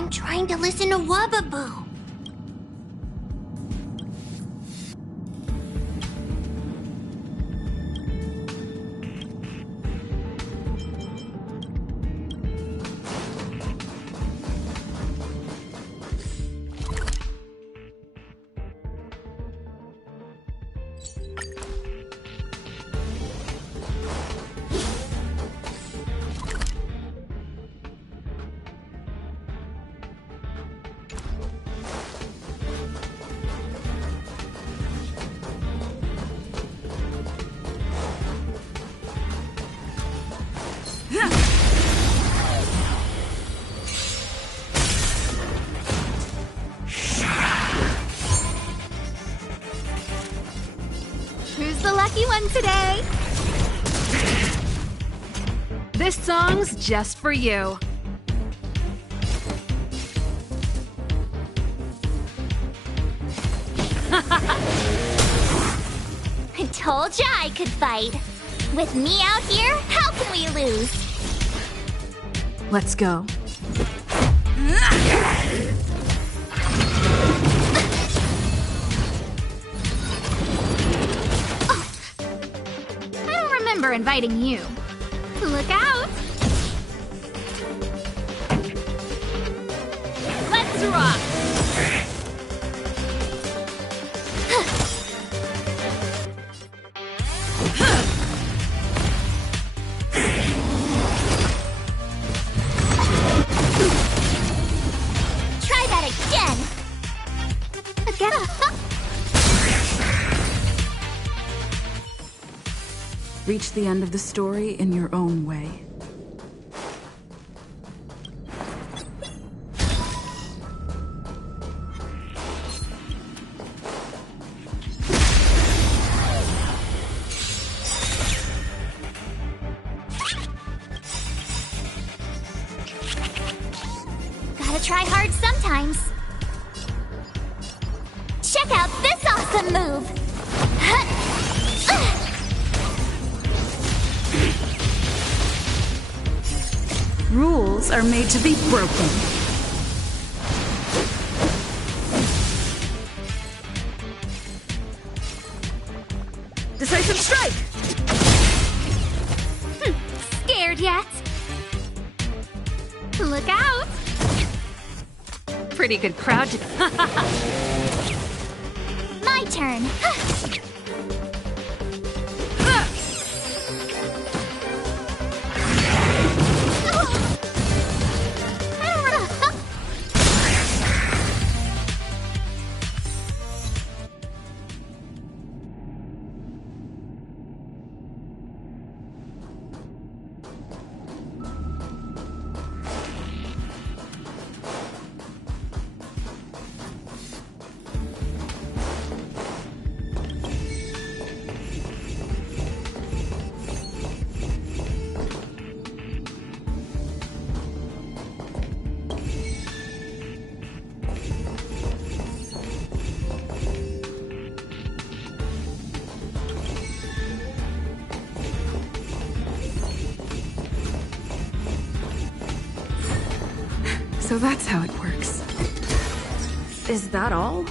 I'm trying to listen to Wubbaboo. Who's the lucky one today? This song's just for you. I told ya I could fight. With me out here, how can we lose? Let's go. I don't remember inviting you. Look out! Let's rock! Try that again! Reach the end of the story in your own way. Gotta try hard sometimes. Check out this awesome move! Rules are made to be broken. Decisive strike! Scared yet? Look out! Pretty good crowd. My turn. So that's how it works. Is that all?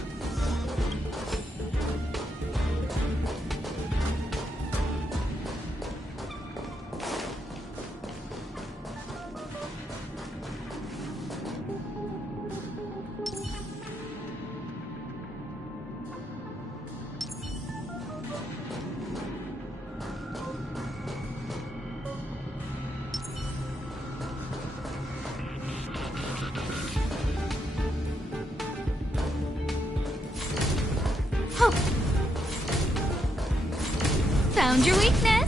Found your weakness.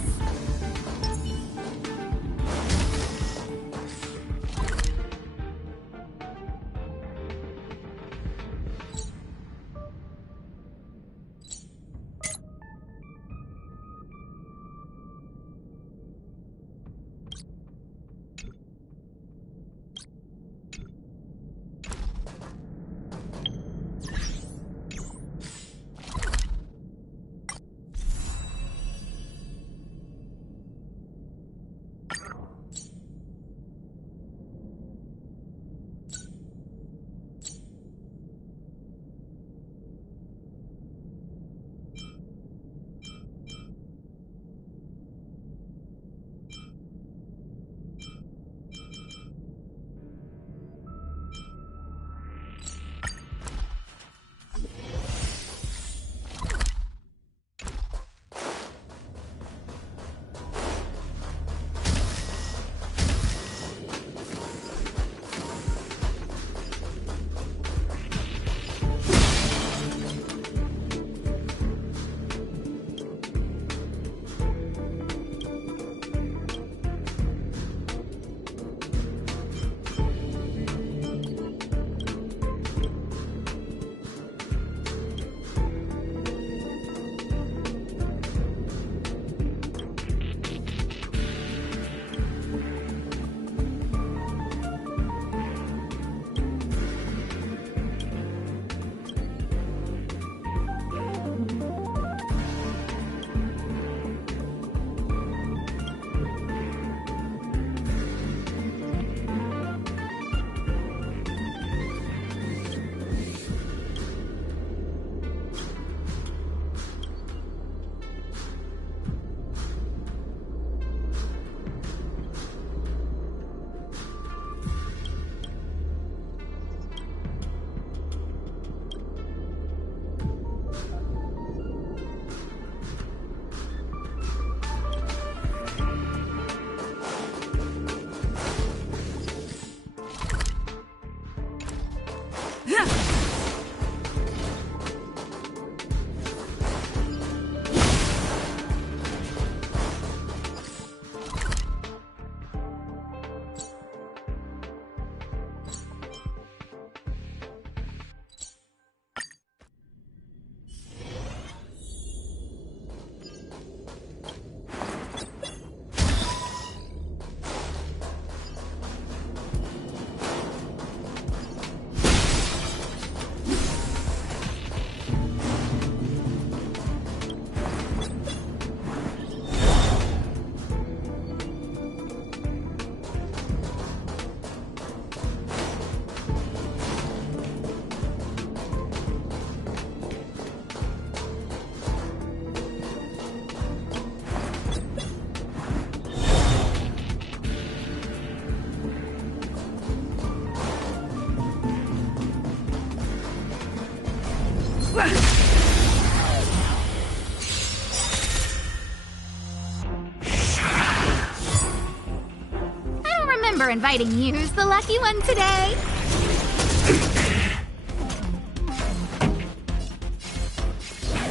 remember inviting you. Who's the lucky one today?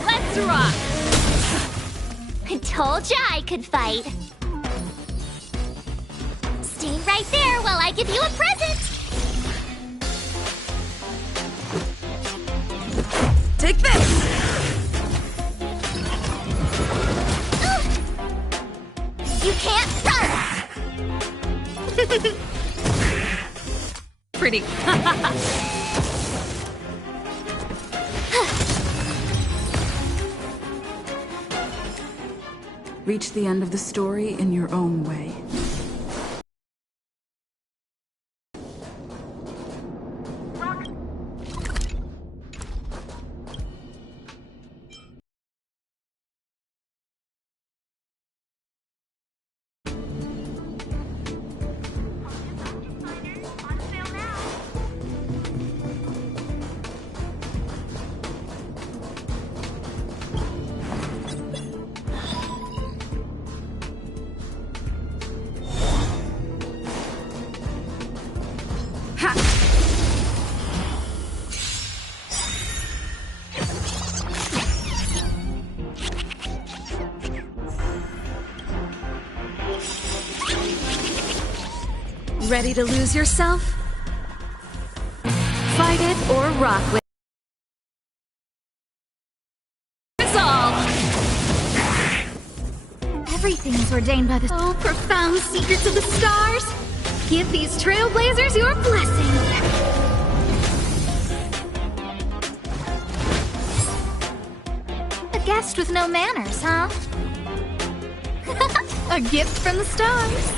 Let's rock! I told ya I could fight. Stay right there while I give you a present. Take this! You can't run! Pretty. Reach the end of the story in your own way. Ready to lose yourself? Fight it or rock with resolve! Everything's ordained by the profound secrets of the stars. Give these trailblazers your blessing. A guest with no manners, huh? A gift from the stars.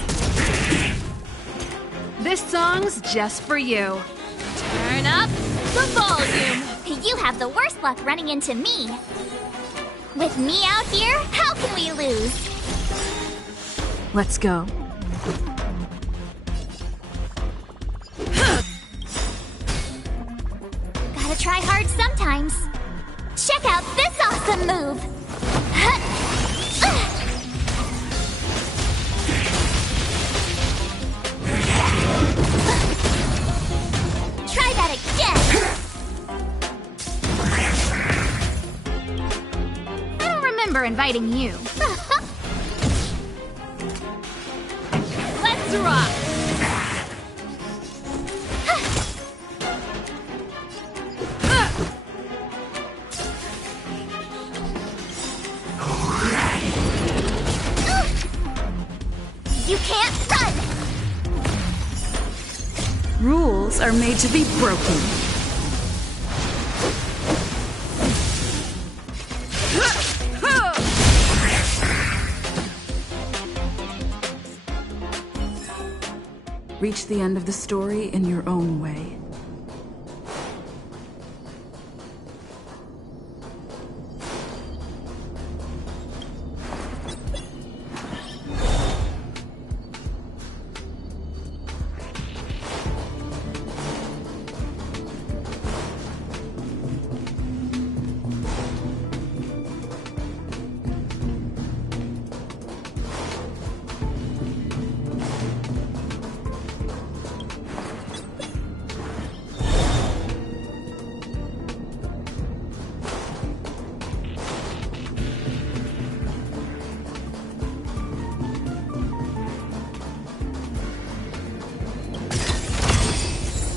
This song's just for you. Turn up the volume. You have the worst luck running into me. With me out here, how can we lose? Let's go. Gotta try hard sometimes. Check out this awesome move. Try that again. I don't remember inviting you. Let's rock. You can't run! Rules are made to be broken. Reach the end of the story in your own way.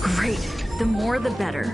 Great. The more the better.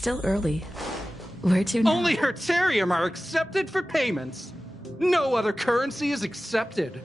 still early. Where to now? Only Hertarium are accepted for payments. No other currency is accepted.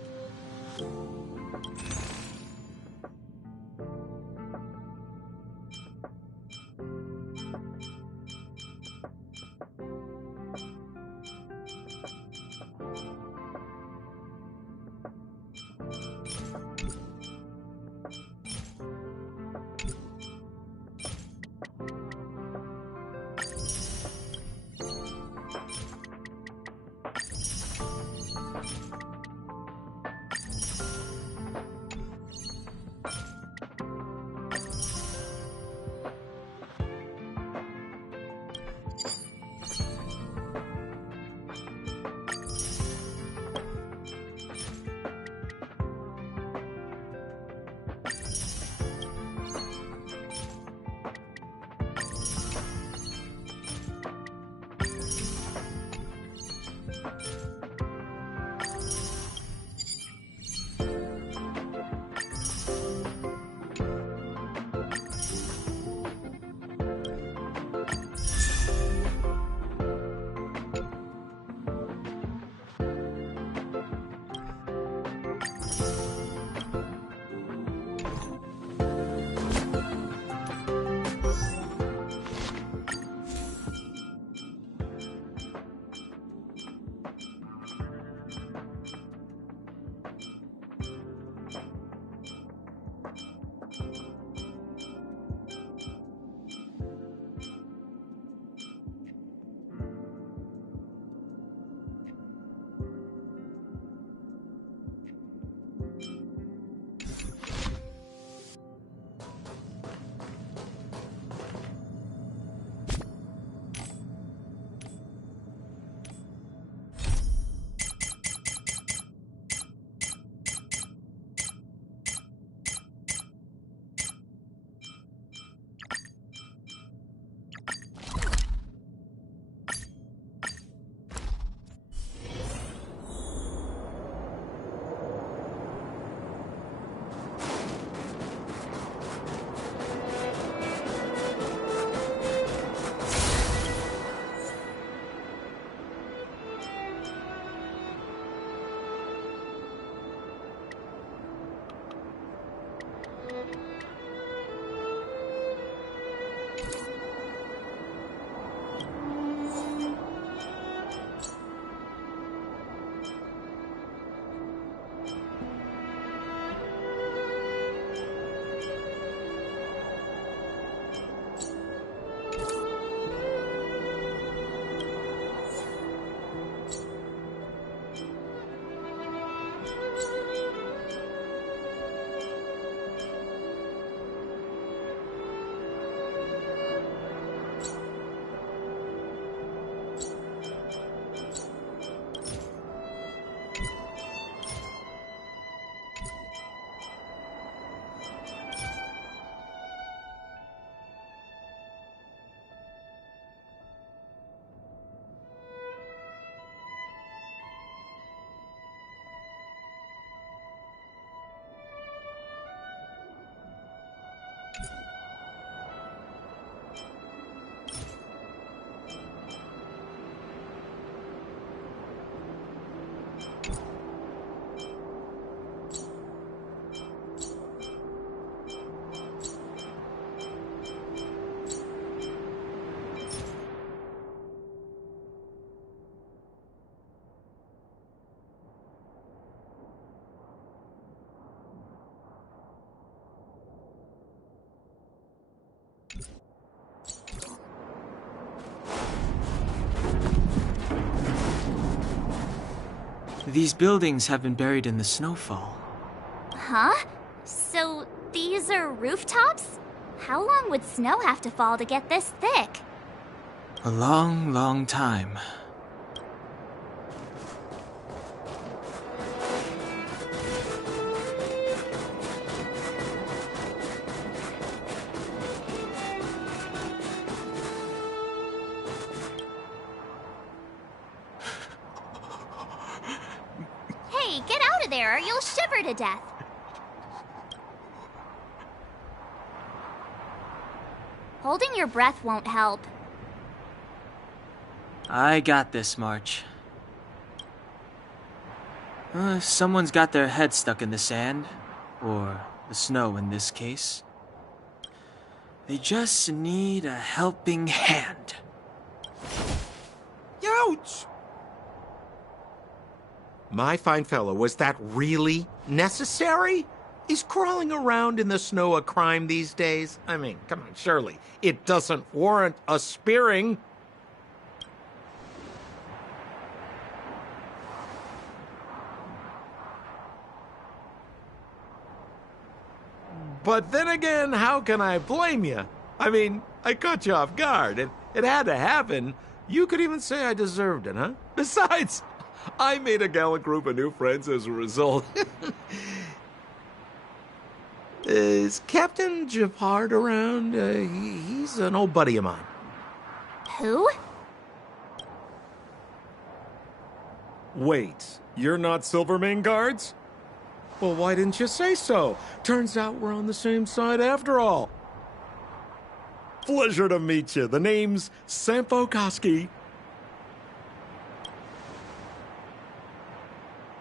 These buildings have been buried in the snowfall. Huh? So these are rooftops? How long would snow have to fall to get this thick? A long, long time. Hey, get out of there or you'll shiver to death. Holding your breath won't help. I got this, March. Someone's got their head stuck in the sand, or the snow in this case. They just need a helping hand. Ouch! My fine fellow, was that really necessary? Is crawling around in the snow a crime these days? I mean, come on, surely. It doesn't warrant a spearing. But then again, how can I blame you? I mean, I caught you off guard. It had to happen. You could even say I deserved it, huh? Besides, I made a gallant group of new friends as a result. Is Captain Japard around? He's an old buddy of mine. Who? Wait, you're not Silvermane Guards? Well, why didn't you say so? Turns out we're on the same side after all. Pleasure to meet you. The name's Sampo Koski.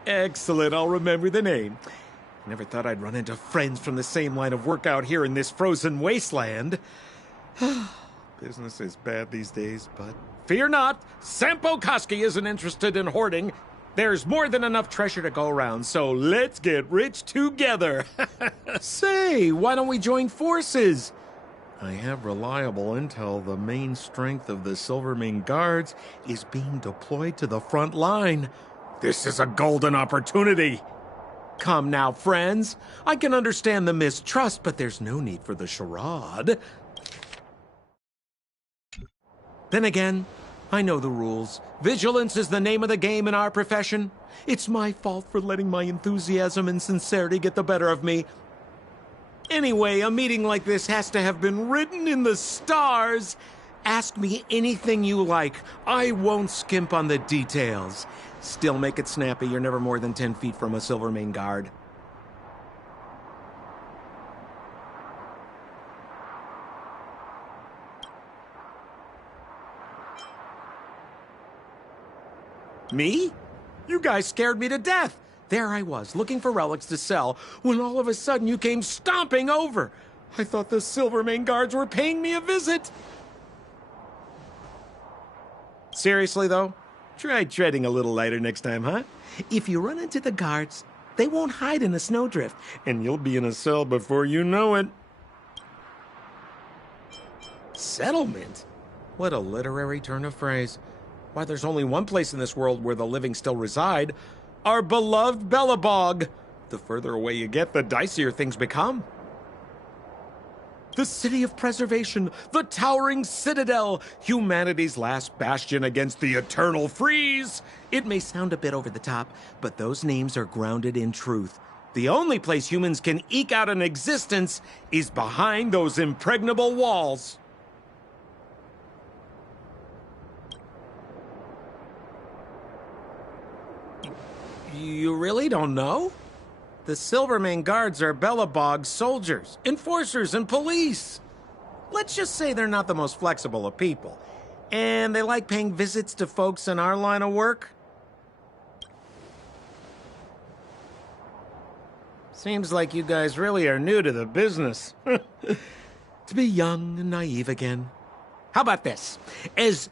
Excellent, I'll remember the name. Never thought I'd run into friends from the same line of work out here in this frozen wasteland. Business is bad these days, but fear not, Sampo Koski isn't interested in hoarding. There's more than enough treasure to go around, so let's get rich together. Say, why don't we join forces? I have reliable intel the main strength of the Silvermane Guards is being deployed to the front line. This is a golden opportunity. Come now, friends. I can understand the mistrust, but there's no need for the charade. Then again, I know the rules. Vigilance is the name of the game in our profession. It's my fault for letting my enthusiasm and sincerity get the better of me. Anyway, a meeting like this has to have been written in the stars. Ask me anything you like. I won't skimp on the details. Still make it snappy. You're never more than 10 feet from a Silvermane Guard. Me? You guys scared me to death. There I was, looking for relics to sell, when all of a sudden you came stomping over. I thought the Silvermane Guards were paying me a visit. Seriously, though? Try treading a little lighter next time, huh? If you run into the guards, they won't hide in a snowdrift, and you'll be in a cell before you know it. Settlement? What a literary turn of phrase. Why, there's only one place in this world where the living still reside. Our beloved Bellabog. The further away you get, the dicier things become. The city of preservation, the towering citadel, humanity's last bastion against the eternal freeze. It may sound a bit over the top, but those names are grounded in truth. The only place humans can eke out an existence is behind those impregnable walls. You really don't know? The Silvermane Guards are Bellabog's soldiers, enforcers, and police. Let's just say they're not the most flexible of people. And they like paying visits to folks in our line of work. Seems like you guys really are new to the business. To be young and naive again. How about this? As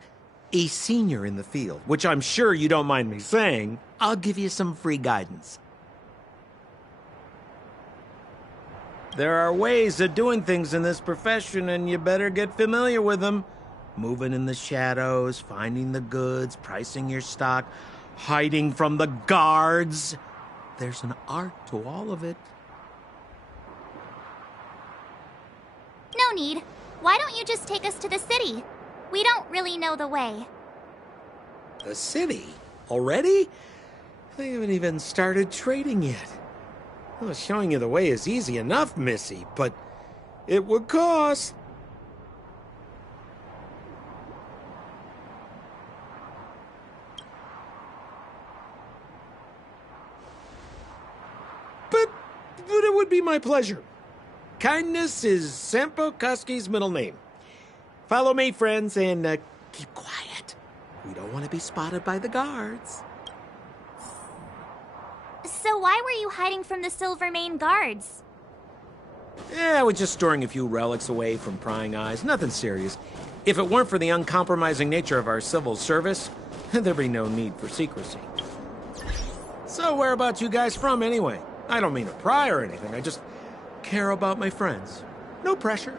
a senior in the field, which I'm sure you don't mind me saying, I'll give you some free guidance. There are ways of doing things in this profession, and you better get familiar with them. Moving in the shadows, finding the goods, pricing your stock, hiding from the guards. There's an art to all of it. No need. Why don't you just take us to the city? We don't really know the way. The city? Already? I haven't even started trading yet. Well, showing you the way is easy enough, Missy, but it would cost. But it would be my pleasure. Kindness is Sampo Koski's middle name. Follow me, friends, and keep quiet. We don't don't want to be spotted by the guards. So why were you hiding from the Silvermane guards? Yeah, I was just storing a few relics away from prying eyes. Nothing serious. If it weren't for the uncompromising nature of our civil service, there'd be no need for secrecy. So whereabouts you guys from, anyway? I don't mean to pry or anything. I just care about my friends. No pressure.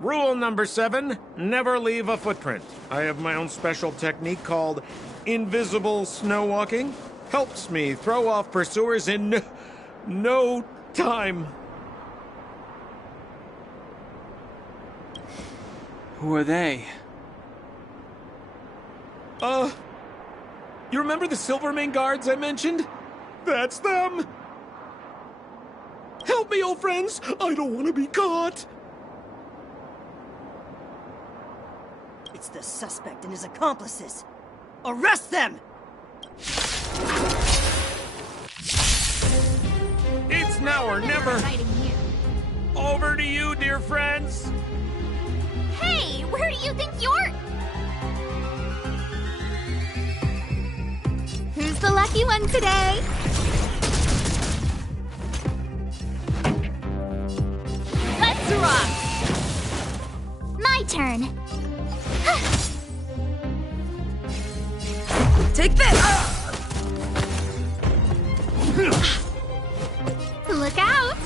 Rule number 7, never leave a footprint. I have my own special technique called invisible snow walking. Helps me throw off pursuers in no time. Who are they? You remember the Silvermane guards I mentioned? That's them! Help me, old friends! I don't want to be caught! It's the suspect and his accomplices. Arrest them! It's now or never! Fighting you. Over to you, dear friends! Hey, where do you think you're... Who's the lucky one today? Let's rock! My turn. Take this! Look out!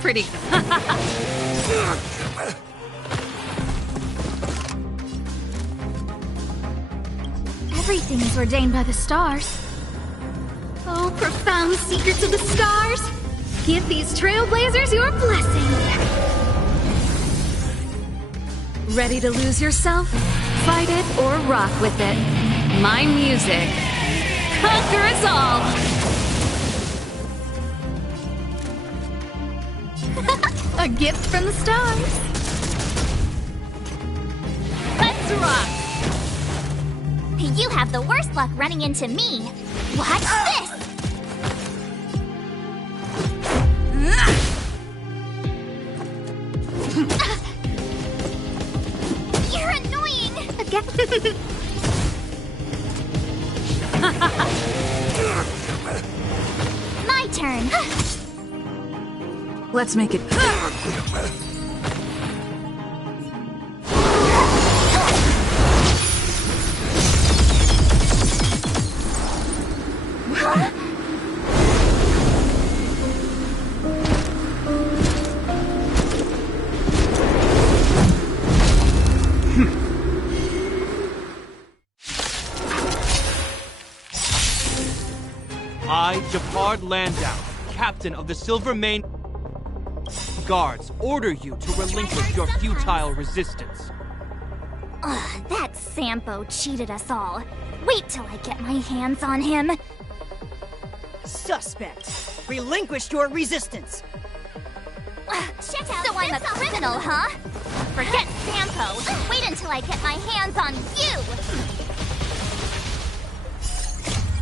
Pretty. Everything is ordained by the stars. Oh, profound secrets of the stars! Give these trailblazers your blessing! Ready to lose yourself? Fight it or rock with it. My music. Conquer us all! A gift from the stars. Let's rock! You have the worst luck running into me. Watch this! You're annoying! Again. My turn. Let's make it. I, Japard Landau, captain of the Silvermane Guards, order you to relinquish your futile resistance. Ugh, that Sampo cheated us all. Wait till I get my hands on him. Suspect! Relinquish your resistance! So I'm a criminal, huh? Forget Sampo. Wait until I get my hands on you!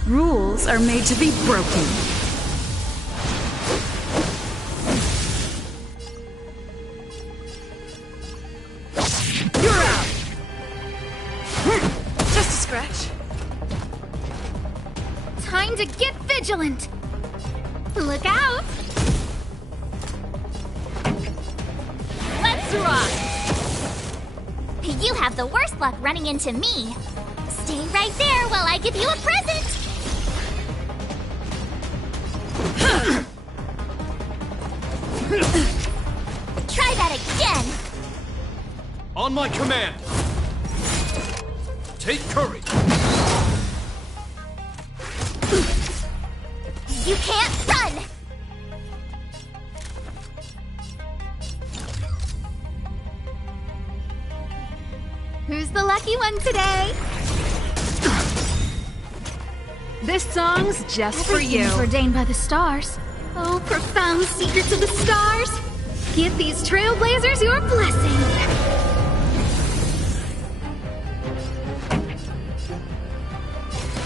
Rules are made to be broken. You're out! Just a scratch. Time to get vigilant! Look out! Let's rock! You have the worst luck running into me. Stay right there while I give you a present! Try that again! On my command! Take courage! You can't run! Who's the lucky one today? This song's just for you. Everything's ordained by the stars. Oh, profound secrets of the stars! Give these trailblazers your blessing!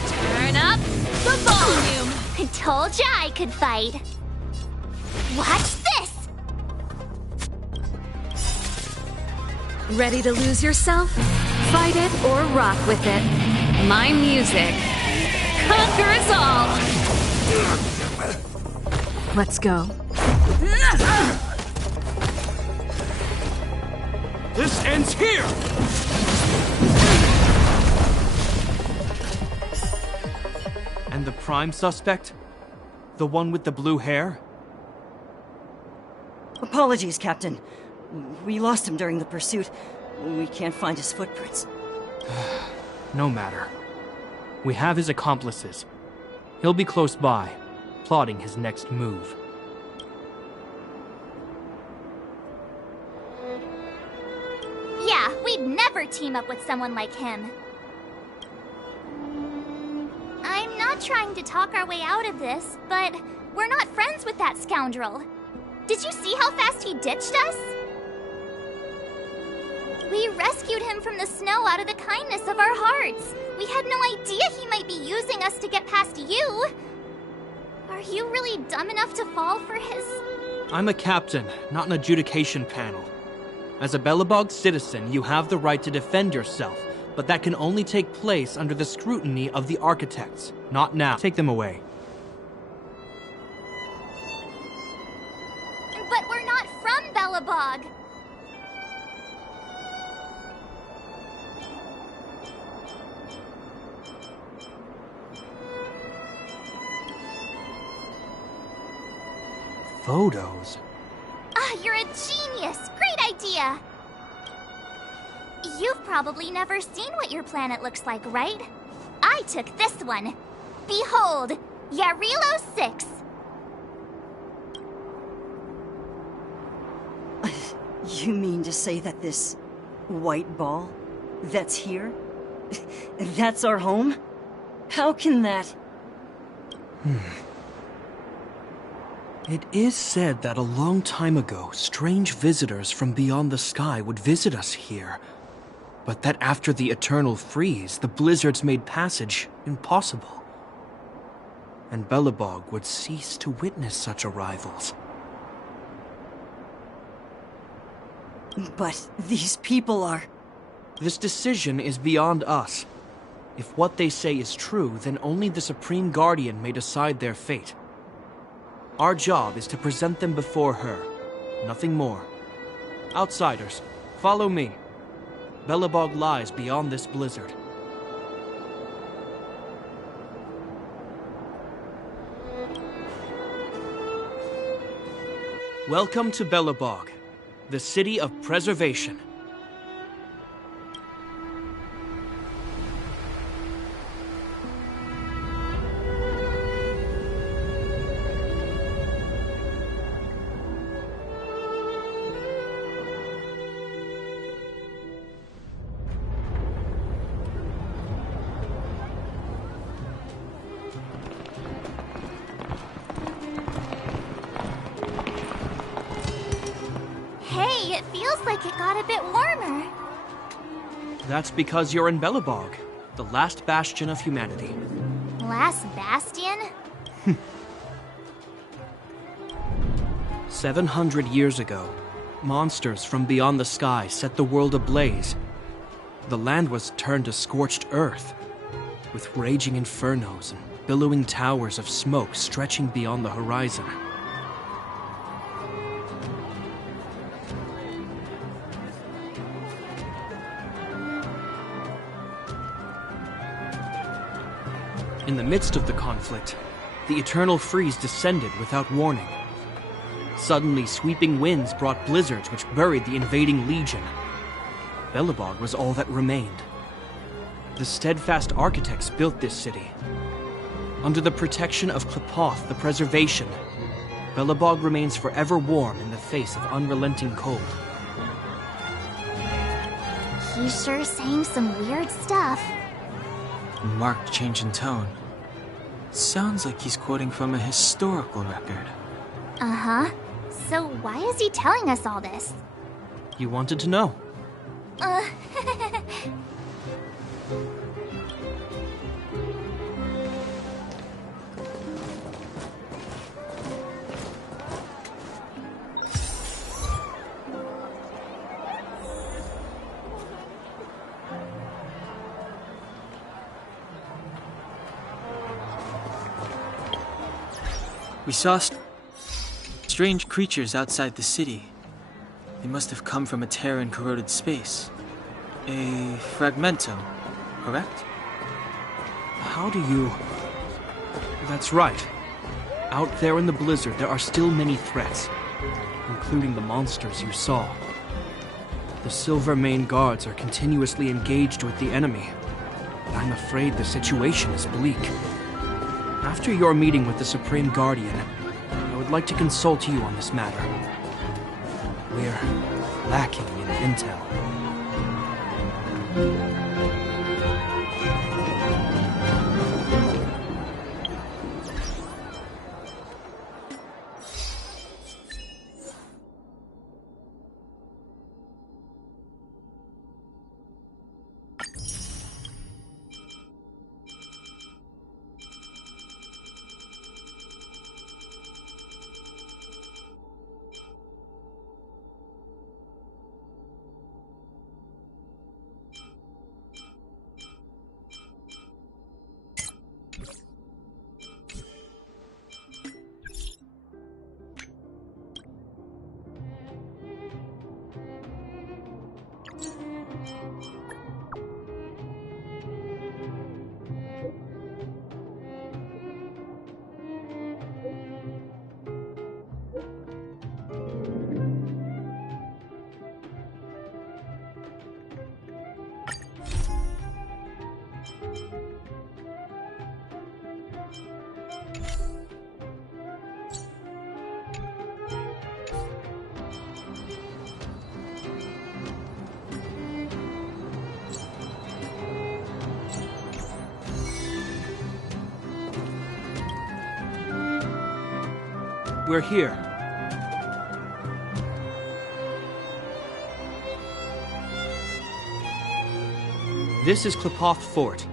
Turn up the volume! I told ya I could fight. Watch this! Ready to lose yourself? Fight it or rock with it. My music. Conquer us all! Let's go. This ends here! And the prime suspect? The one with the blue hair? Apologies, Captain. We lost him during the pursuit. We can't find his footprints. No matter. We have his accomplices. He'll be close by, plotting his next move. Yeah, we'd never team up with someone like him. I'm not trying to talk our way out of this, but we're not friends with that scoundrel. Did you see how fast he ditched us? We rescued him from the snow out of the kindness of our hearts. We had no idea he might be using us to get past you. Are you really dumb enough to fall for his... I'm a captain, not an adjudication panel. As a Belobog citizen, you have the right to defend yourself, but that can only take place under the scrutiny of the architects, not now. Take them away. But we're not from Belobog. Photos? Ah, you're a genius! Great idea! You've probably never seen what your planet looks like, right? I took this one. Behold, Yarilo 6. You mean to say that this white ball that's here, that's our home? How can that... It is said that a long time ago, strange visitors from beyond the sky would visit us here. But that after the eternal freeze, the blizzards made passage impossible. And Belobog would cease to witness such arrivals. But these people are... This decision is beyond us. If what they say is true, then only the Supreme Guardian may decide their fate. Our job is to present them before her. Nothing more. Outsiders, follow me. Belobog lies beyond this blizzard. Welcome to Belobog, the city of preservation. Hey, it feels like it got a bit warmer. That's because you're in Belobog, the last bastion of humanity. Last bastion? 700 years ago, monsters from beyond the sky set the world ablaze. The land was turned to scorched earth, with raging infernos and billowing towers of smoke stretching beyond the horizon. In the midst of the conflict, the eternal freeze descended without warning. Suddenly, sweeping winds brought blizzards which buried the invading legion. Belobog was all that remained. The steadfast architects built this city. Under the protection of Klepoth, the preservation, Belobog remains forever warm in the face of unrelenting cold. He's sure saying some weird stuff. Marked change in tone. Sounds like he's quoting from a historical record. Uh-huh. So why is he telling us all this? You wanted to know. We saw strange creatures outside the city. They must have come from a Terran-corroded space. A fragmentum, correct? How do you... That's right. Out there in the blizzard, there are still many threats, including the monsters you saw. The Silvermane guards are continuously engaged with the enemy. I'm afraid the situation is bleak. After your meeting with the Supreme Guardian, I would like to consult you on this matter. We're lacking in intel. We're here. This is Klepoth Fort,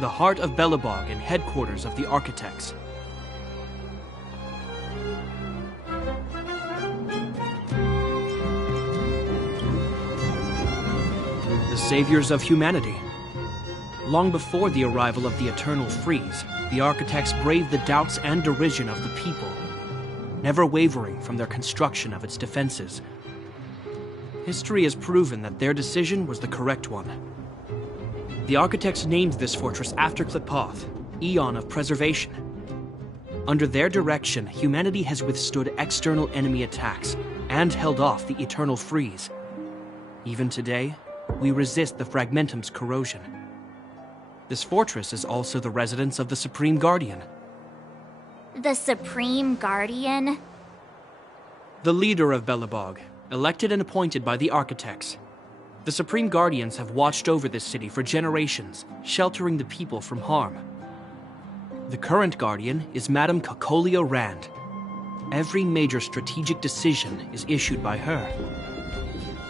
the heart of Belobog and headquarters of the Architects. The saviors of humanity. Long before the arrival of the Eternal Freeze, the Architects braved the doubts and derision of the people, never wavering from their construction of its defenses. History has proven that their decision was the correct one. The Architects named this fortress after Klepoth, Eon of Preservation. Under their direction, humanity has withstood external enemy attacks and held off the Eternal Freeze. Even today, we resist the Fragmentum's corrosion. This fortress is also the residence of the Supreme Guardian. The Supreme Guardian? The leader of Belobog, elected and appointed by the Architects. The Supreme Guardians have watched over this city for generations, sheltering the people from harm. The current Guardian is Madame Cocolia Rand. Every major strategic decision is issued by her.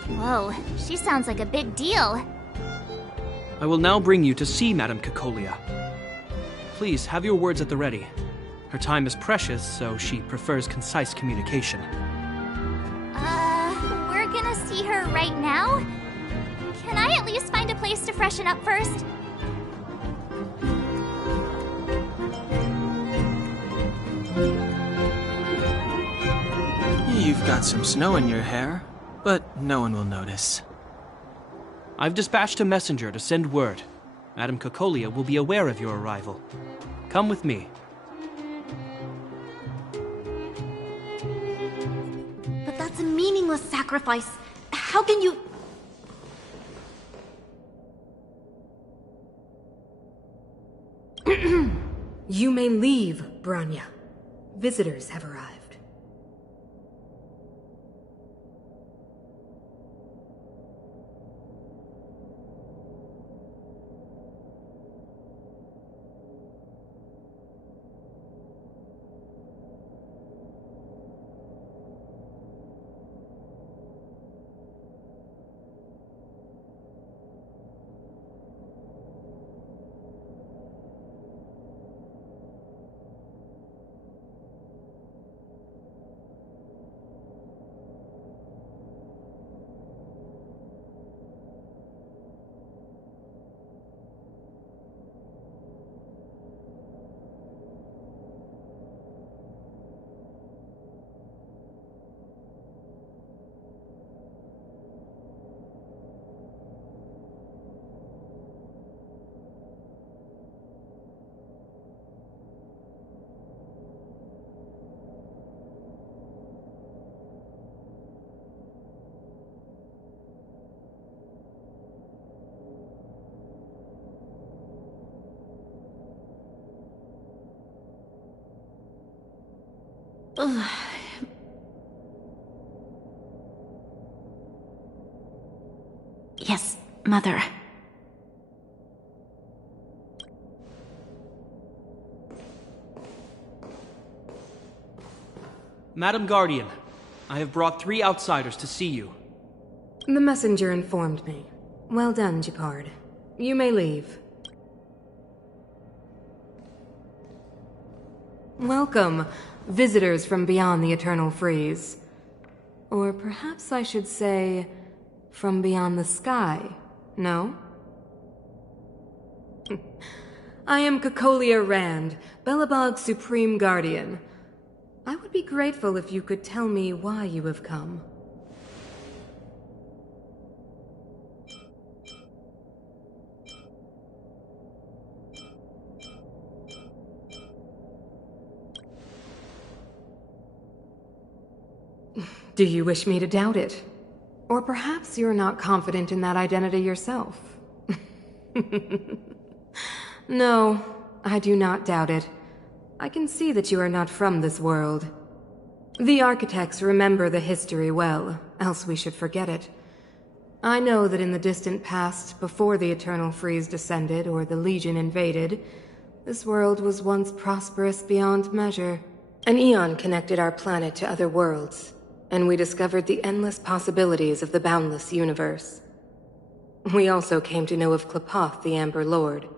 Whoa, she sounds like a big deal. I will now bring you to see Madame Cocolia. Please have your words at the ready. Her time is precious, so she prefers concise communication. We're gonna see her right now? Can I at least find a place to freshen up first? You've got some snow in your hair, but no one will notice. I've dispatched a messenger to send word. Madame Cocolia will be aware of your arrival. Come with me. But that's a meaningless sacrifice. How can you... You may leave, Branya. Visitors have arrived. Yes, Mother. Madam Guardian, I have brought 3 outsiders to see you. The messenger informed me. Well done, Gepard. You may leave. Welcome, visitors from beyond the Eternal Freeze. Or perhaps I should say, from beyond the sky, no? I am Cocolia Rand, Belobog's Supreme Guardian. I would be grateful if you could tell me why you have come. Do you wish me to doubt it? Or perhaps you're not confident in that identity yourself? No, I do not doubt it. I can see that you are not from this world. The architects remember the history well, else we should forget it. I know that in the distant past, before the Eternal Freeze descended or the Legion invaded, this world was once prosperous beyond measure. An eon connected our planet to other worlds, and we discovered the endless possibilities of the boundless universe. We also came to know of Klapoth, the Amber Lord.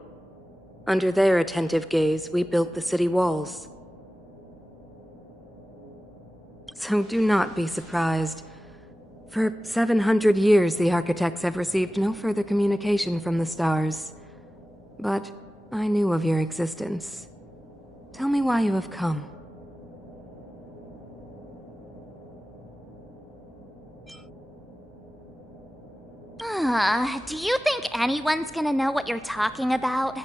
Under their attentive gaze, we built the city walls. So do not be surprised. For 700 years, the architects have received no further communication from the stars. But I knew of your existence. Tell me why you have come. Do you think anyone's gonna know what you're talking about?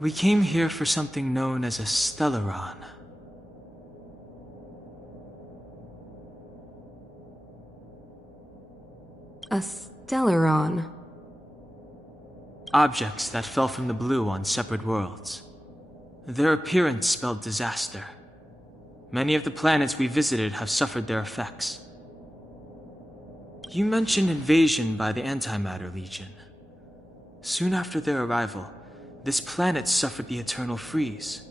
We came here for something known as a Stellaron. A Stellaron? Objects that fell from the blue on separate worlds. Their appearance spelled disaster. Many of the planets we visited have suffered their effects. You mentioned invasion by the Antimatter Legion. Soon after their arrival, this planet suffered the Eternal Freeze.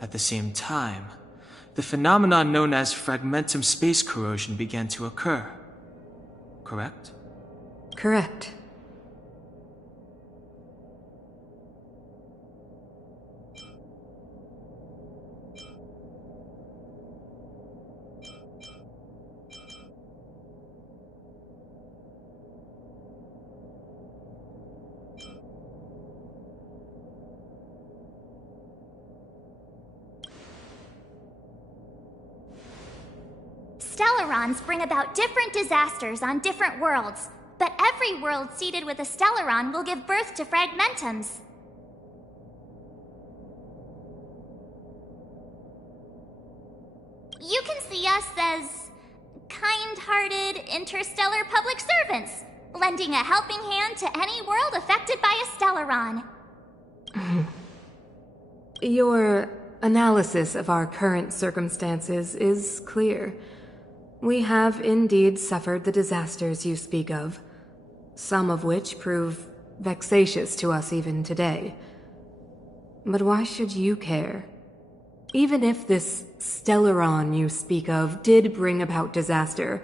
At the same time, the phenomenon known as fragmentum space corrosion began to occur. Correct? Correct. Stellarons bring about different disasters on different worlds, but every world seeded with a Stellaron will give birth to fragmentums. You can see us as kind-hearted interstellar public servants, lending a helping hand to any world affected by a Stellaron. Your analysis of our current circumstances is clear. We have indeed suffered the disasters you speak of, some of which prove vexatious to us even today. But why should you care? Even if this Stellaron you speak of did bring about disaster,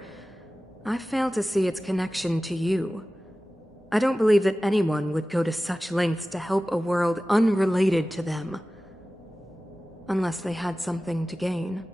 I fail to see its connection to you. I don't believe that anyone would go to such lengths to help a world unrelated to them. Unless they had something to gain.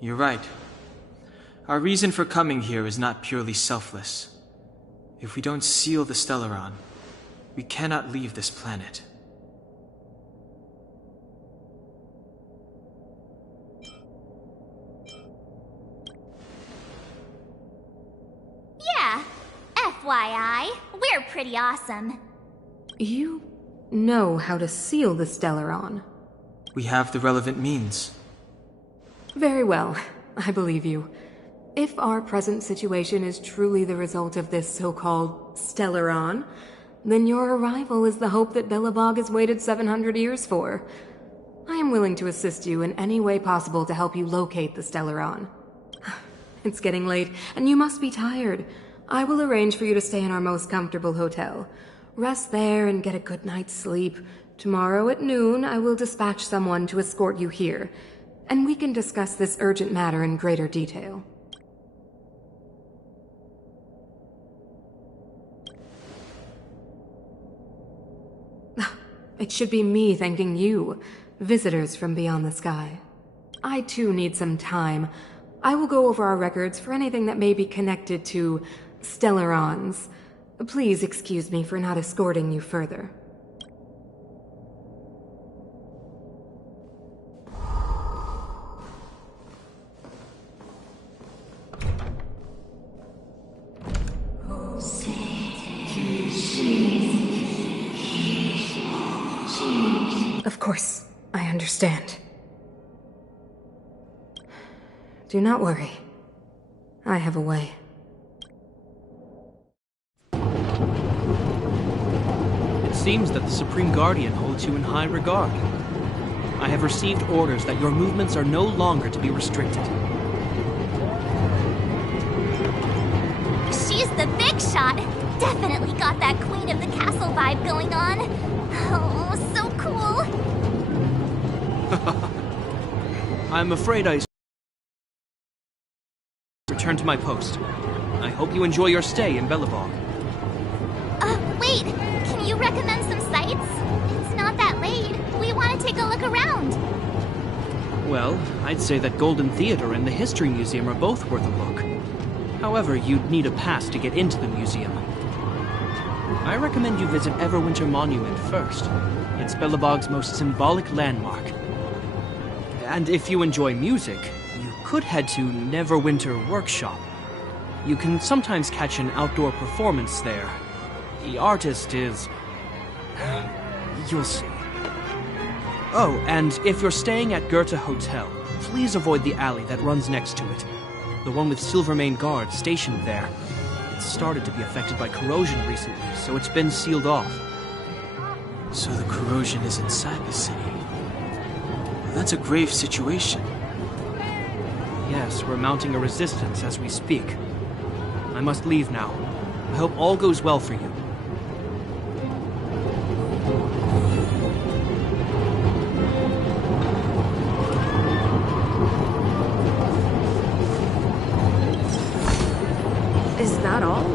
You're right. Our reason for coming here is not purely selfless. If we don't seal the Stellaron, we cannot leave this planet. Yeah, FYI, we're pretty awesome. You know how to seal the Stellaron. We have the relevant means. Very well, I believe you. If our present situation is truly the result of this so-called Stellaron, then your arrival is the hope that Belobog has waited 700 years for. I am willing to assist you in any way possible to help you locate the Stellaron. It's getting late, and you must be tired. I will arrange for you to stay in our most comfortable hotel. Rest there and get a good night's sleep. Tomorrow at noon, I will dispatch someone to escort you here, and we can discuss this urgent matter in greater detail. It should be me thanking you, visitors from beyond the sky. I too need some time. I will go over our records for anything that may be connected to Stellarons. Please excuse me for not escorting you further. Of course, I understand. Do not worry. I have a way. It seems that the Supreme Guardian holds you in high regard. I have received orders that your movements are no longer to be restricted. She's the big shot. Definitely got that Queen of the Castle vibe going on. Oh, so cool. I'm afraid I return to my post. I hope you enjoy your stay in Belobog. Wait. Can you recommend some sites? It's not that late. We want to take a look around. Well, I'd say that Golden Theater and the History Museum are both worth a look. However, you'd need a pass to get into the museum. I recommend you visit Everwinter Monument first. It's Belobog's most symbolic landmark. And if you enjoy music, you could head to Neverwinter Workshop. You can sometimes catch an outdoor performance there. The artist is... you'll see. Oh, and if you're staying at Goethe Hotel, please avoid the alley that runs next to it. The one with Silvermane guards stationed there. It's started to be affected by corrosion recently, so it's been sealed off. So the corrosion is inside the city. That's a grave situation. Yes, we're mounting a resistance as we speak. I must leave now. I hope all goes well for you. Is that all?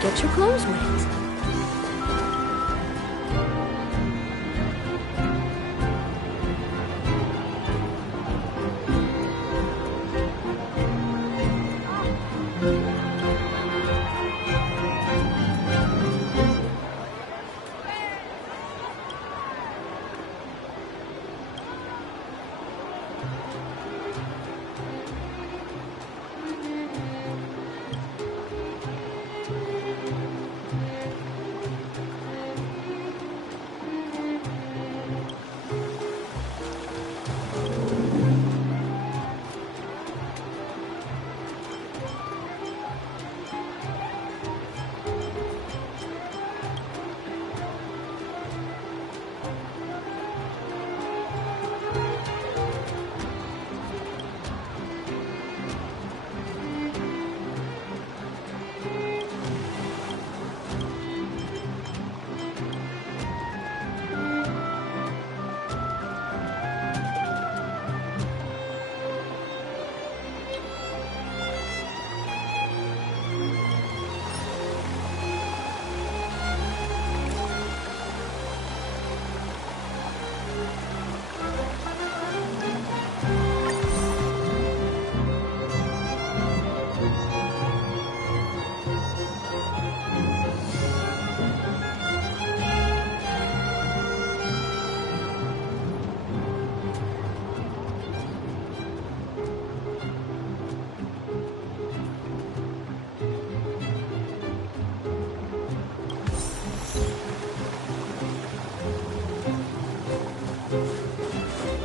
Don't get your clothes wet.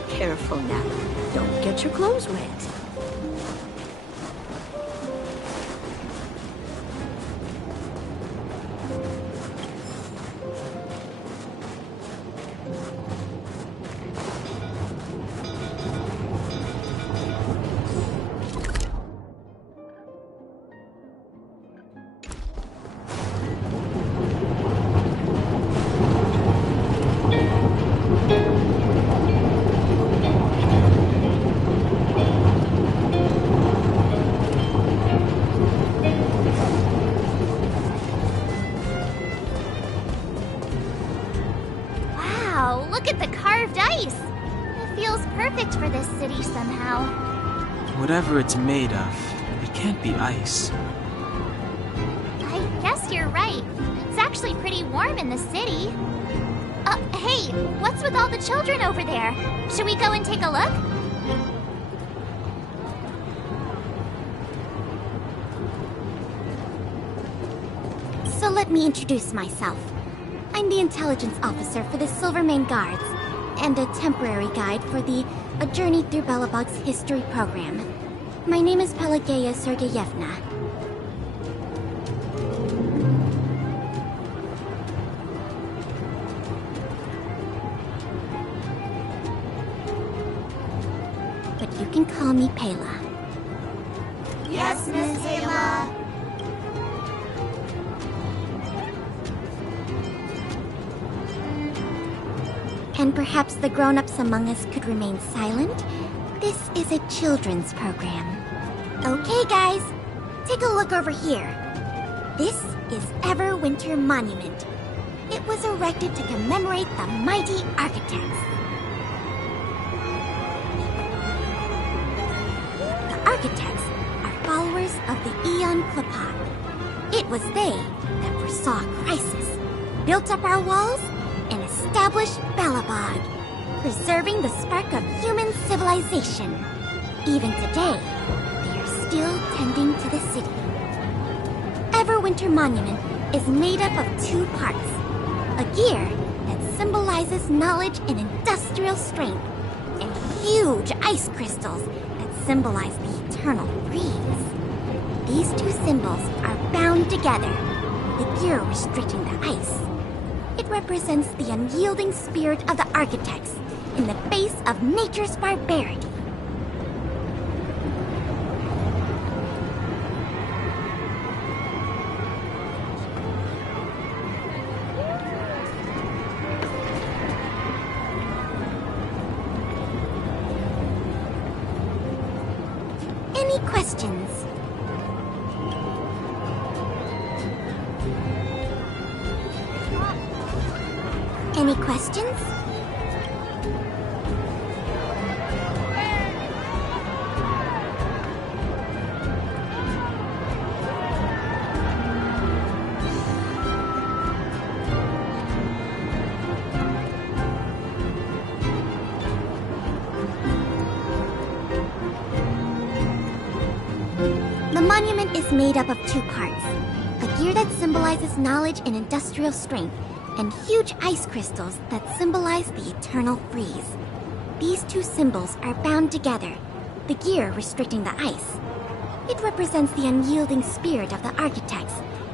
Careful now. Don't get your clothes wet. Wow, look at the carved ice! It feels perfect for this city somehow. Whatever it's made of, it can't be ice. I guess you're right. It's actually pretty warm in the city. Hey, what's with all the children over there? Should we go and take a look? So let me introduce myself. I'm the intelligence officer for the Silvermane Guards, and a temporary guide for the A Journey Through Belobog's history program. My name is Pelageya Sergeyevna. But you can call me Pela. Yes, Miss Ayla. And perhaps the grown-ups among us could remain silent? This is a children's program. Okay, guys, take a look over here. This is Everwinter Monument. It was erected to commemorate the mighty architects. The architects are followers of the Aeon Klapat. It was they that foresaw crisis, built up our walls, and established Belobog, preserving the spark of human civilization. Even today, they are still tending to the city. Everwinter Monument is made up of two parts. A gear that symbolizes knowledge and industrial strength, and huge ice crystals that symbolize the eternal freeze. These two symbols are bound together, the gear restricting the ice. It represents the unyielding spirit of the architects in the face of nature's barbarity. Any questions? Any questions? The monument is made up of two parts. A gear that symbolizes knowledge and industrial strength, and huge ice crystals that symbolize the eternal freeze. These two symbols are bound together, the gear restricting the ice. It represents the unyielding spirit of the architects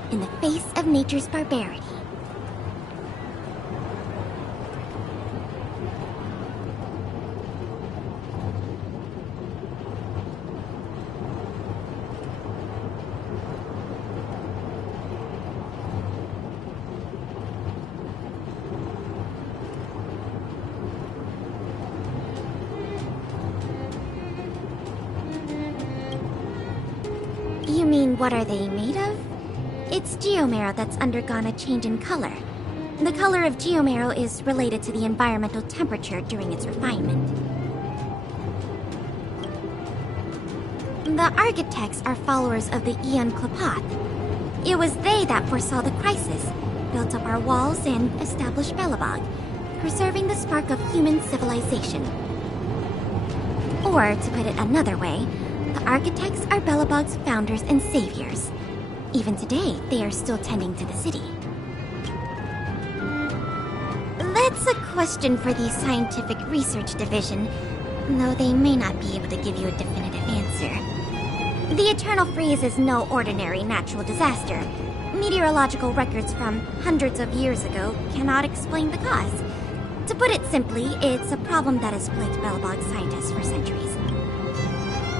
in the face of nature's barbarity. You mean, what are they made of? It's geomarrow that's undergone a change in color. The color of geomarrow is related to the environmental temperature during its refinement. The architects are followers of the Aeon Klapath. It was they that foresaw the crisis, built up our walls, and established Belobog, preserving the spark of human civilization. Or, to put it another way, the architects are Belobog's founders and saviors. Even today, they are still tending to the city. That's a question for the Scientific Research Division, though they may not be able to give you a definitive answer. The Eternal Freeze is no ordinary natural disaster. Meteorological records from hundreds of years ago cannot explain the cause. To put it simply, it's a problem that has plagued Belobog scientists for centuries.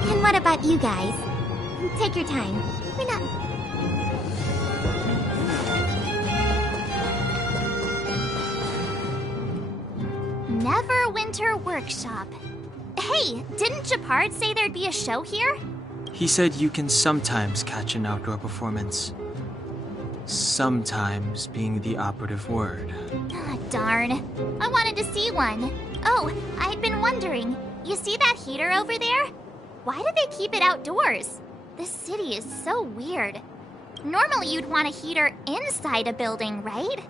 And what about you guys? Take your time. We're not... Neverwinter Workshop. Hey, didn't Japard say there'd be a show here? He said you can sometimes catch an outdoor performance. Sometimes being the operative word. Ah, darn. I wanted to see one. Oh, I'd been wondering. You see that heater over there? Why do they keep it outdoors? This city is so weird. Normally you'd want a heater inside a building, right?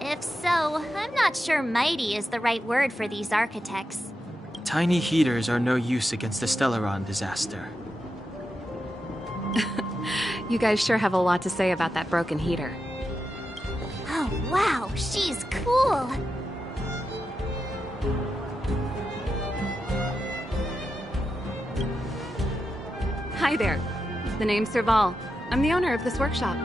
If so, I'm not sure mighty is the right word for these architects. Tiny heaters are no use against the Stellaron disaster. You guys sure have a lot to say about that broken heater. Oh, wow, she's cool. Hi there. The name's Serval. I'm the owner of this workshop.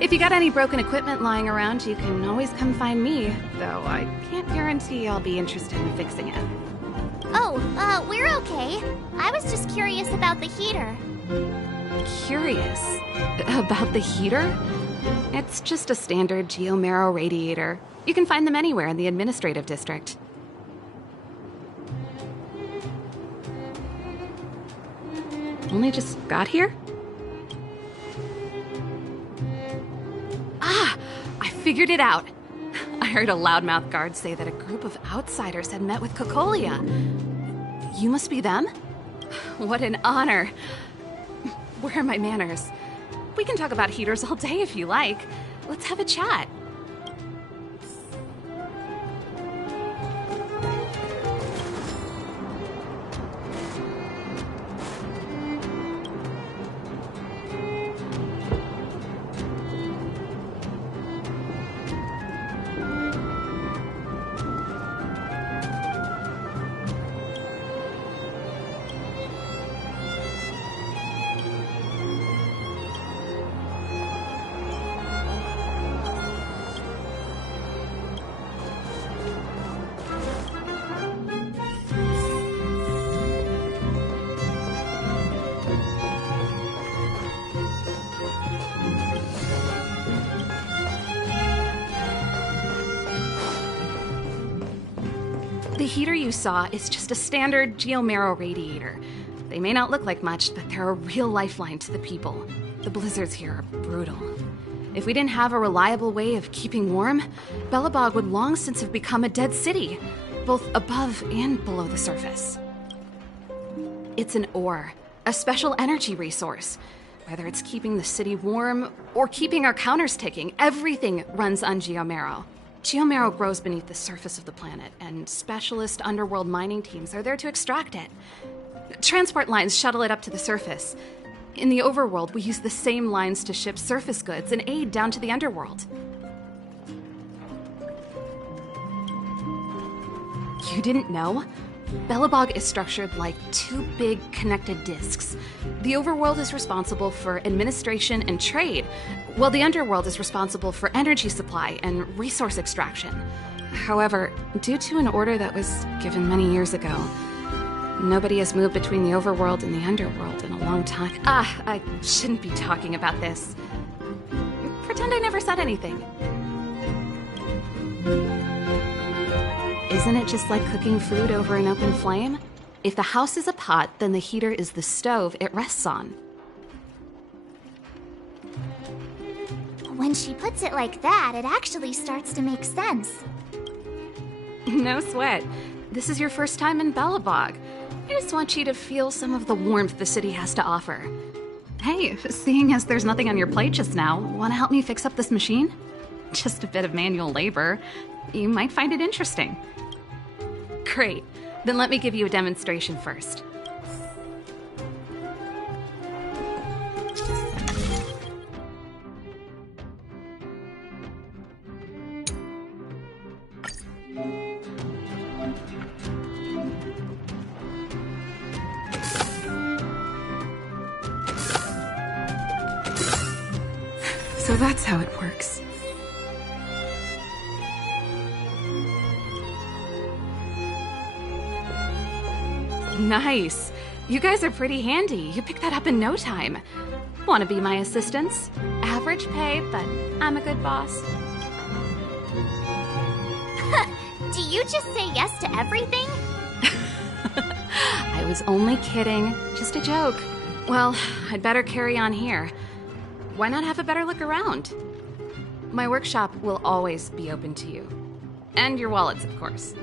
If you got any broken equipment lying around, you can always come find me, though I can't guarantee I'll be interested in fixing it. Oh, we're okay. I was just curious about the heater. Curious? About the heater? It's just a standard geomarrow radiator. You can find them anywhere in the administrative district. Only just got here? Ah! I figured it out! I heard a loudmouth guard say that a group of outsiders had met with Cocolia. You must be them? What an honor! Where are my manners? We can talk about heaters all day if you like. Let's have a chat. The heater you saw is just a standard geomarrow radiator. They may not look like much, but they're a real lifeline to the people. The blizzards here are brutal. If we didn't have a reliable way of keeping warm, Belobog would long since have become a dead city, both above and below the surface. It's an ore, a special energy resource. Whether it's keeping the city warm or keeping our counters ticking, everything runs on Geomarrow. Geomarrow grows beneath the surface of the planet, and specialist underworld mining teams are there to extract it. Transport lines shuttle it up to the surface. In the overworld, we use the same lines to ship surface goods and aid down to the underworld. You didn't know? Belobog is structured like two big connected disks. The overworld is responsible for administration and trade, while the underworld is responsible for energy supply and resource extraction. However, due to an order that was given many years ago, nobody has moved between the overworld and the underworld in a long time. I shouldn't be talking about this. Pretend I never said anything. Isn't it just like cooking food over an open flame? If the house is a pot, then the heater is the stove it rests on. When she puts it like that, it actually starts to make sense. No sweat. This is your first time in Belobog. I just want you to feel some of the warmth the city has to offer. Hey, seeing as there's nothing on your plate just now, want to help me fix up this machine? Just a bit of manual labor. You might find it interesting. Great. Then let me give you a demonstration first. So that's how it works. Nice. You guys are pretty handy. You picked that up in no time. Want to be my assistants? Average pay, but I'm a good boss. Do you just say yes to everything? I was only kidding. Just a joke. Well, I'd better carry on here. Why not have a better look around? My workshop will always be open to you. And your wallets, of course.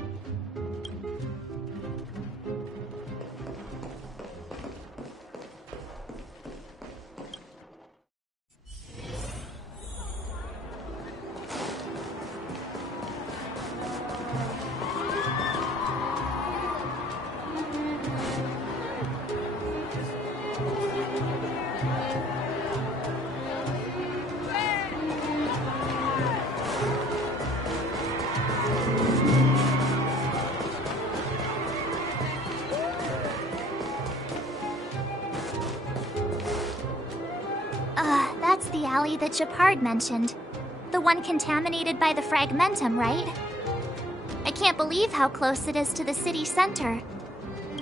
That's the alley that Japard mentioned. The one contaminated by the fragmentum, right? I can't believe how close it is to the city center.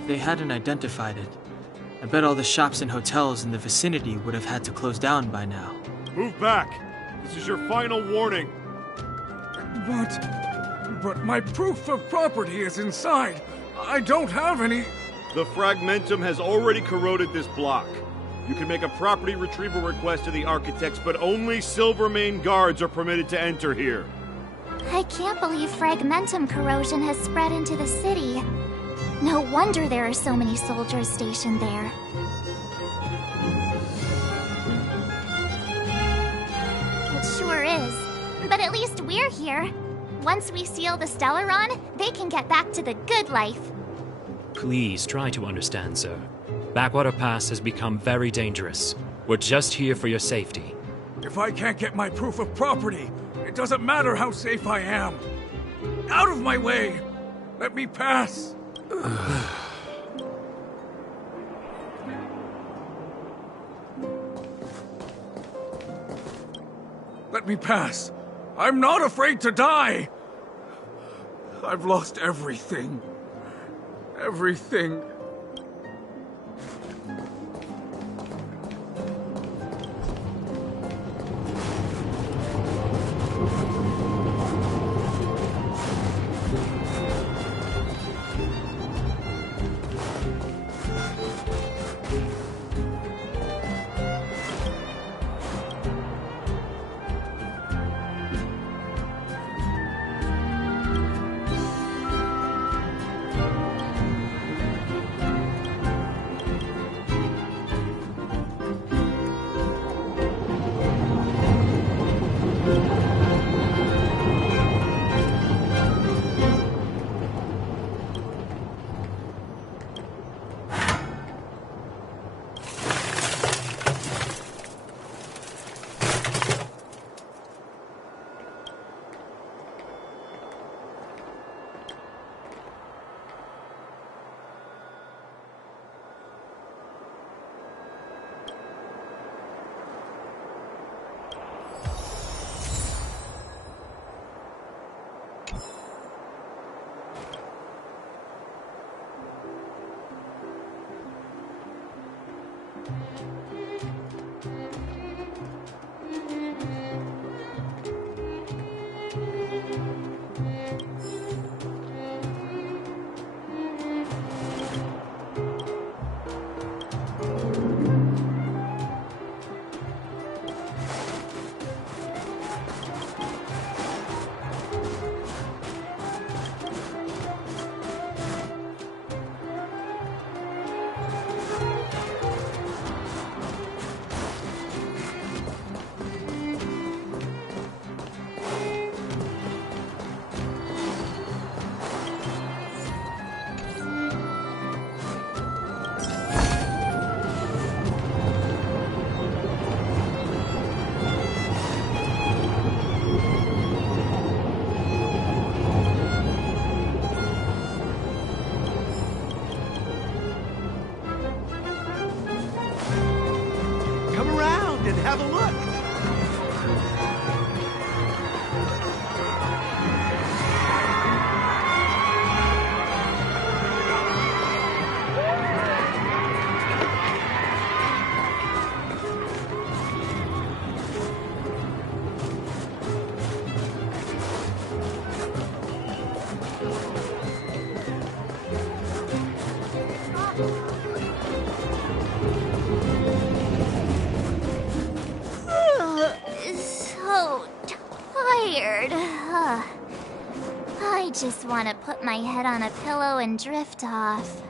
They hadn't identified it. I bet all the shops and hotels in the vicinity would have had to close down by now. Move back! This is your final warning! But my proof of property is inside. I don't have any... The fragmentum has already corroded this block. You can make a property retrieval request to the architects, but only Silvermane guards are permitted to enter here. I can't believe fragmentum corrosion has spread into the city. No wonder there are so many soldiers stationed there. It sure is. But at least we're here. Once we seal the Stellaron, they can get back to the good life. Please try to understand, sir. Backwater Pass has become very dangerous. We're just here for your safety. If I can't get my proof of property, it doesn't matter how safe I am. Out of my way! Let me pass! Let me pass. I'm not afraid to die! I've lost everything. Everything. Come around and have a look. So tired. I just want to put my head on a pillow and drift off.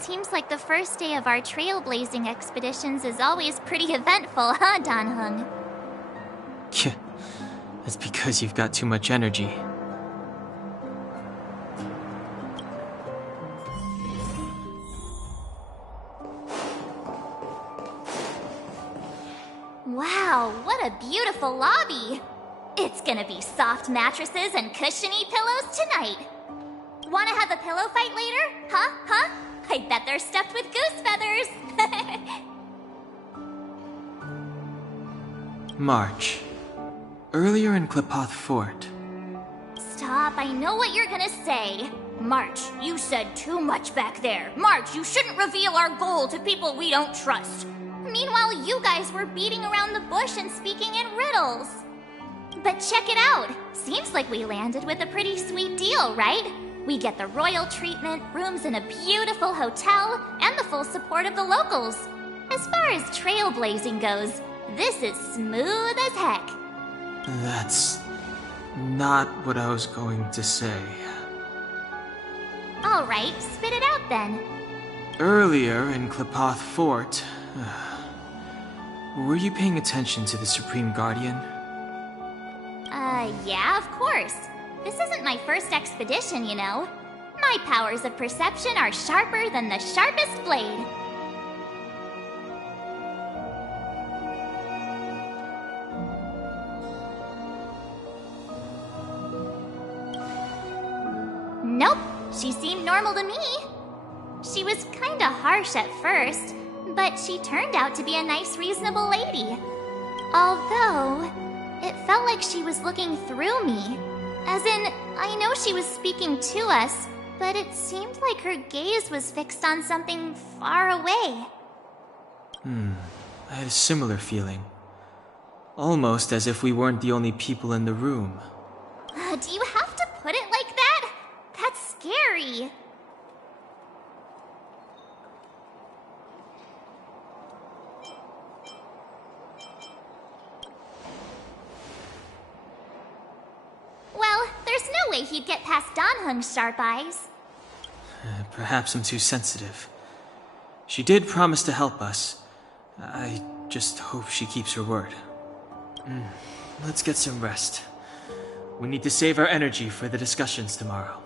Seems like the first day of our trailblazing expeditions is always pretty eventful, huh, Danhung? That's because you've got too much energy. Wow, what a beautiful lobby! It's gonna be soft mattresses and cushiony pillows tonight. Wanna have a pillow fight later? Huh? I bet they're stuffed with goose feathers! March. Earlier in Klipoth Fort. Stop, I know what you're gonna say. March, you said too much back there. March, you shouldn't reveal our goal to people we don't trust. Meanwhile, you guys were beating around the bush and speaking in riddles. But check it out. Seems like we landed with a pretty sweet deal, right? We get the royal treatment, rooms in a beautiful hotel, and the full support of the locals. As far as trailblazing goes, this is smooth as heck. That's not what I was going to say. Alright, spit it out then. Earlier in Klipoth Fort, were you paying attention to the Supreme Guardian? Yeah, of course. This isn't my first expedition, you know. My powers of perception are sharper than the sharpest blade. Nope, she seemed normal to me. She was kinda harsh at first, but she turned out to be a nice, reasonable lady. Although, it felt like she was looking through me. As in, I know she was speaking to us, but it seemed like her gaze was fixed on something far away. I had a similar feeling. Almost as if we weren't the only people in the room. Do you have to put it like that? That's scary. Well, there's no way he'd get past Danhung's sharp eyes. Perhaps I'm too sensitive. She did promise to help us. I just hope she keeps her word. Let's get some rest. We need to save our energy for the discussions tomorrow.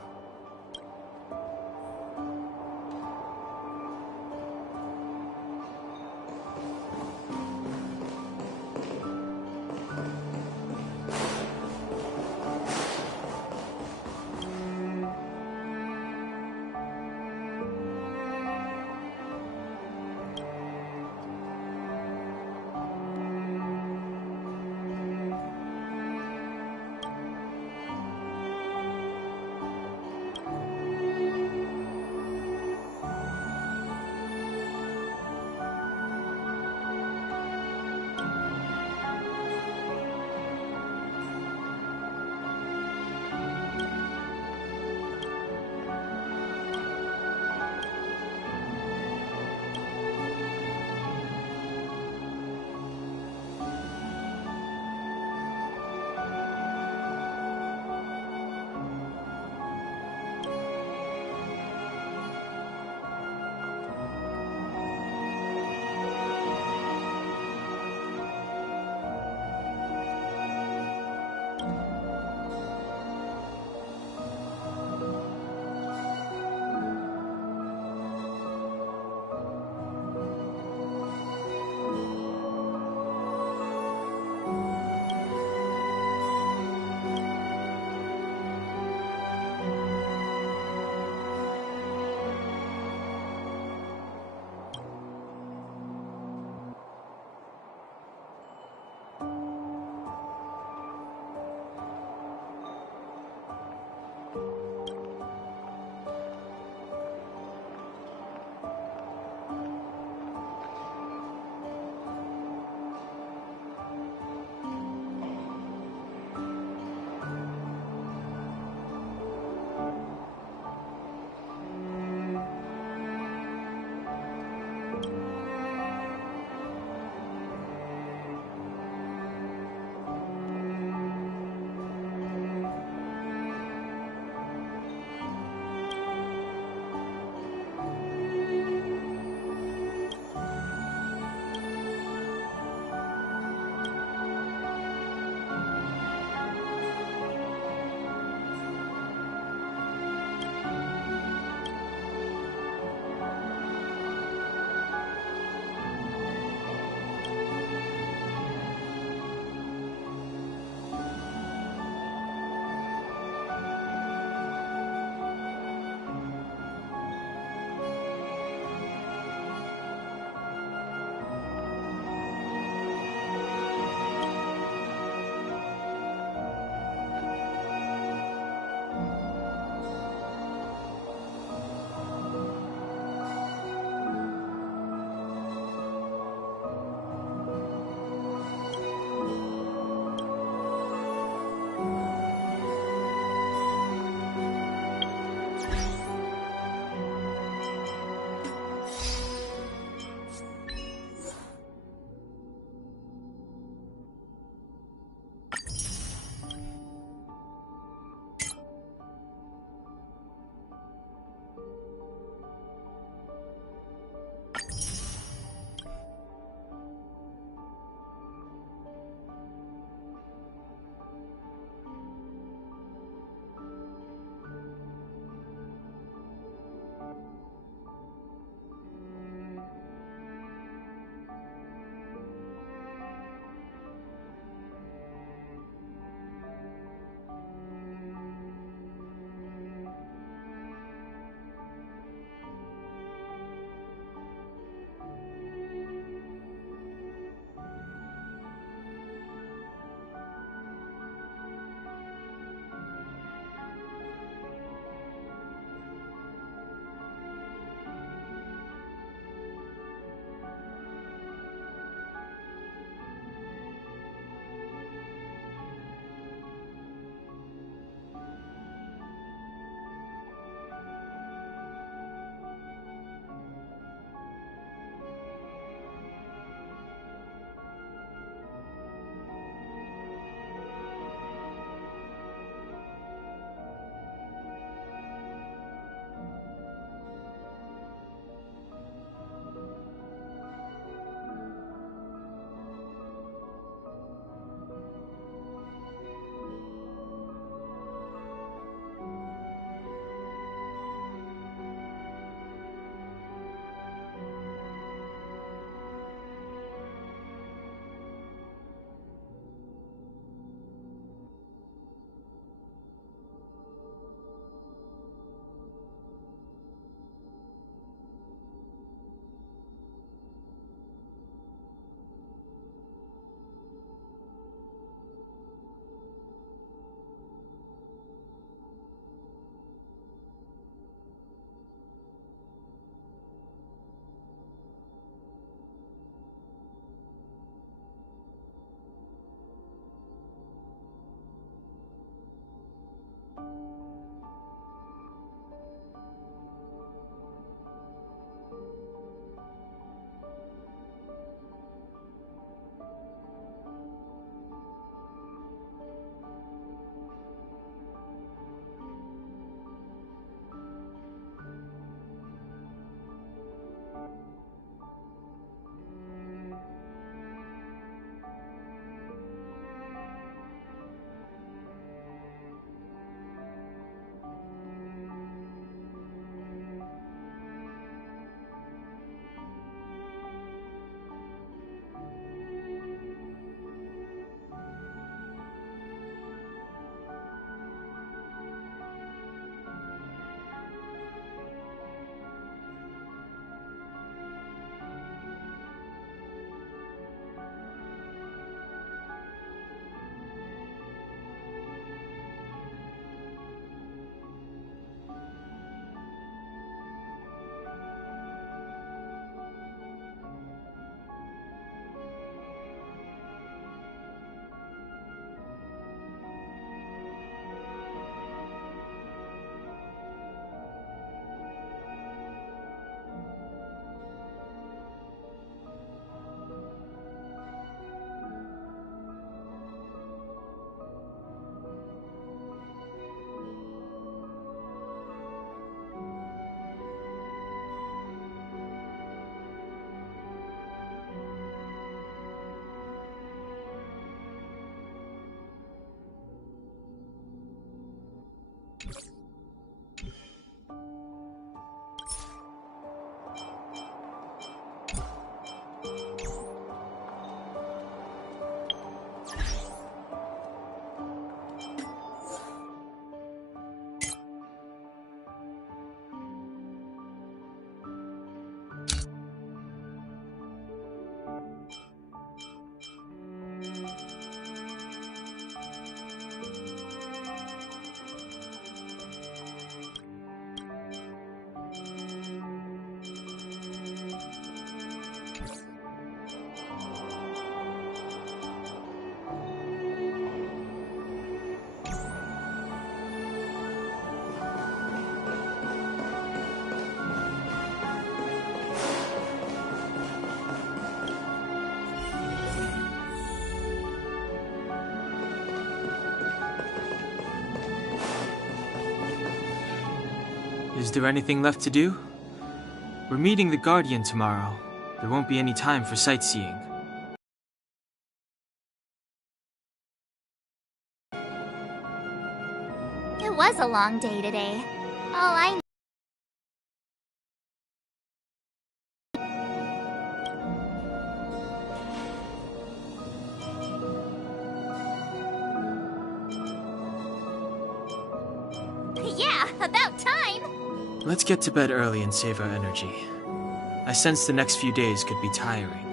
Is there anything left to do? We're meeting the Guardian tomorrow. There won't be any time for sightseeing. It was a long day today. All I Yeah, about time! Let's get to bed early and save our energy. I sense the next few days could be tiring.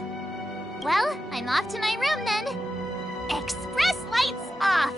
Well, I'm off to my room then. Express lights off!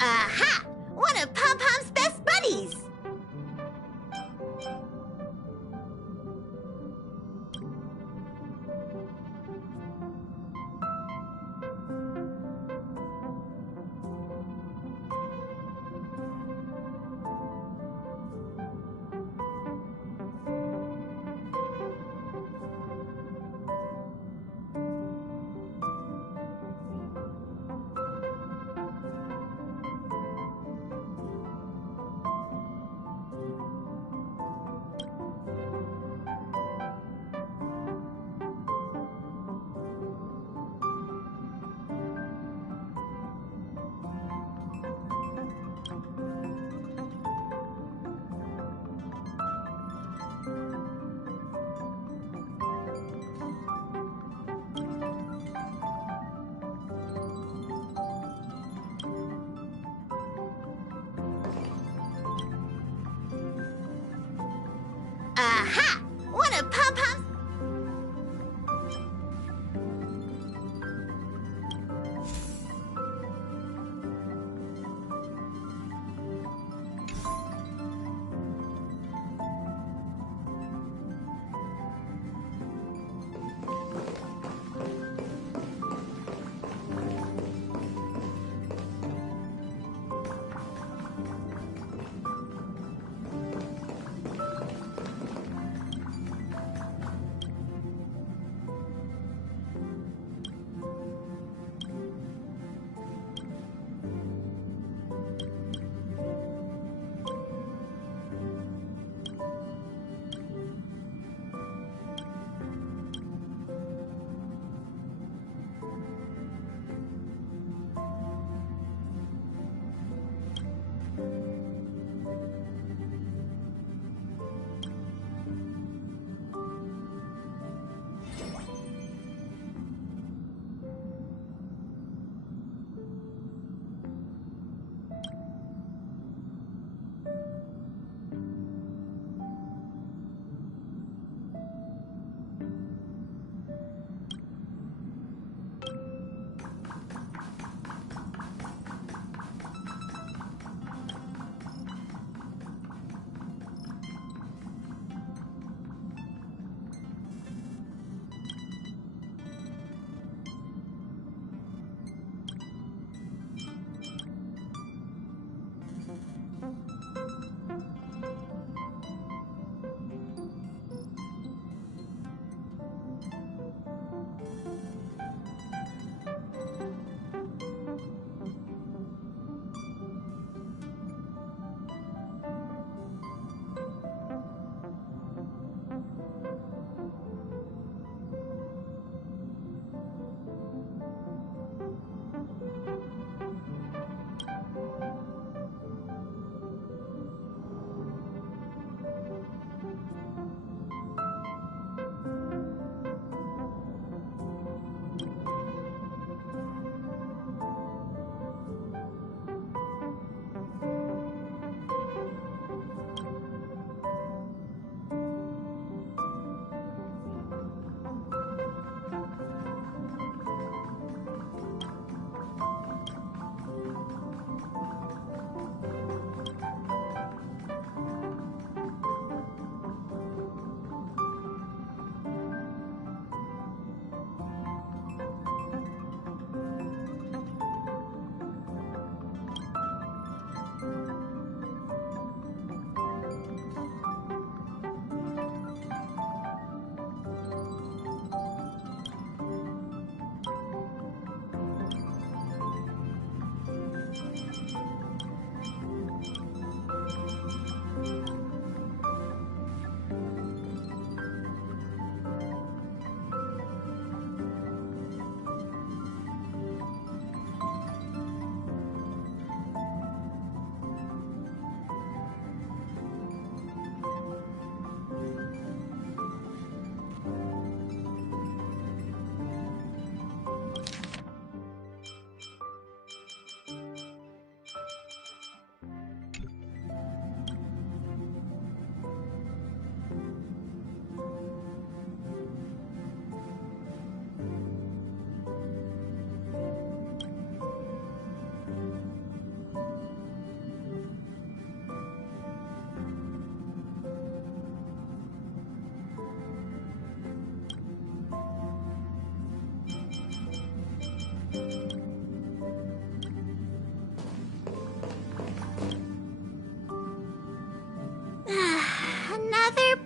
Aha! One of Pom Pom's best buddies!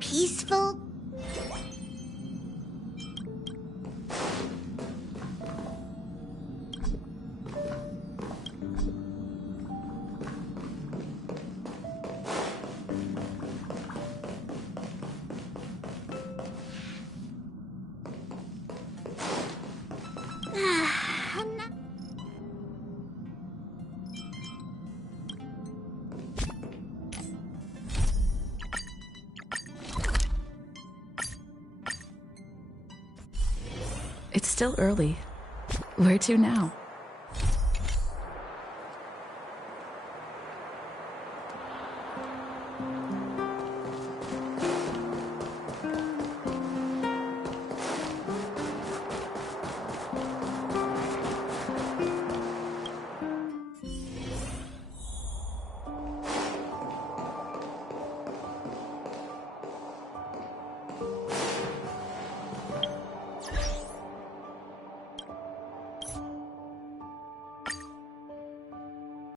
peaceful. It's still early. Where to now?